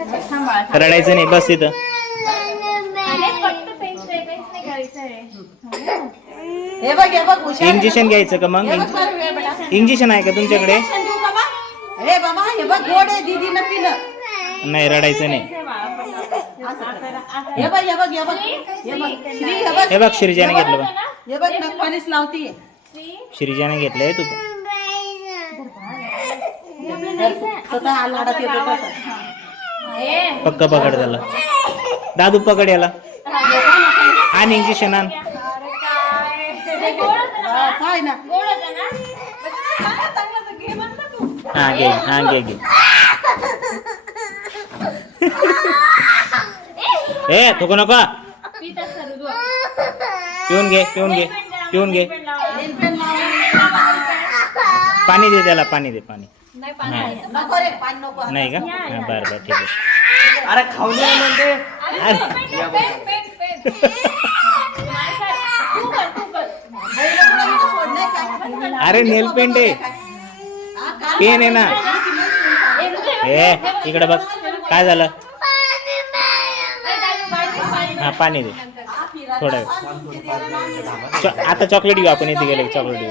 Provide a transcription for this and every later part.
रडायचं नाही, बस इथं. इंजेक्शन घ्यायचं का मग? इंजेक्शन आहे का तुमच्याकडे? नाही, रडायचं नाही. हे बघ श्रीजाने घेतलं बघ. श्रीजाने घेतलंय तू. पक्का पकड त्याला. दादू पकड याला. आण इंजेक्शन आण. हा घे, हा घे घे. ए थुकू नको. पिऊन घे, पिऊन घे, पिऊन घे. पाणी दे त्याला, पाणी दे, पाणी. नाही का? बरं बरं ठीक आहे. अरे खाऊन म्हणते. अरे नेल पेंट आहे, पेन आहे ना. ए इकडे बघ काय झालं. हा पाणी दे थोडा वेळ. आता चॉकलेट घेऊ आपण, इथे गेले चॉकलेट घेऊ.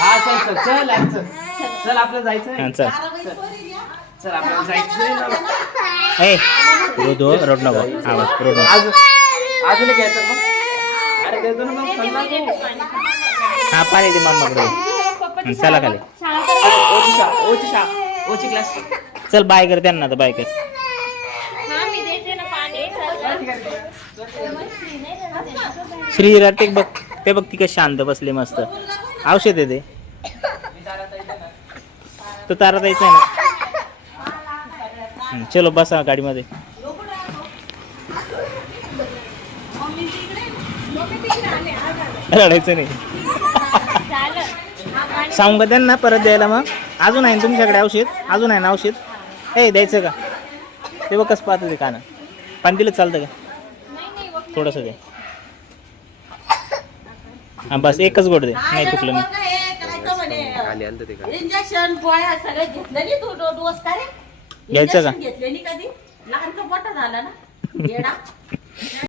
हा चल चल चल चल चल आपलं जायचं. हा चल चल आपल्याला जायचं. ए रोदो रोड नको, आवाज रोड नको. अजून घ्यायचं मग. अरे देतो ना मग. हा पाणी दे मामा. चला खाली. ओची क्लास. चल बाय कर त्यांना, तर बाय कर. श्रीरा ते बघ, ते बघ ती कशी शांत बसली मस्त. औषध आहे ते. तर तारा द्यायचं आहे ना. चलो बसा गाडीमध्ये. रडायचं नाही. सांगू का त्यांना परत द्यायला मग? अजून आहे ना तुमच्याकडे औषध? अजून आहे ना औषध? हे द्यायचं का? ते बघ कसं पाहतं ते काना. पाणी दिलं चालतं का? थोडंसं दे. हा बस एकच गोड दे. नाही चुकलं मी. इंजेक्शन गोळ्या सगळे घेतले नाही तू डोस काय घ्यायचं का? घेतले नाही कधी लहानचा मोठा झाला ना.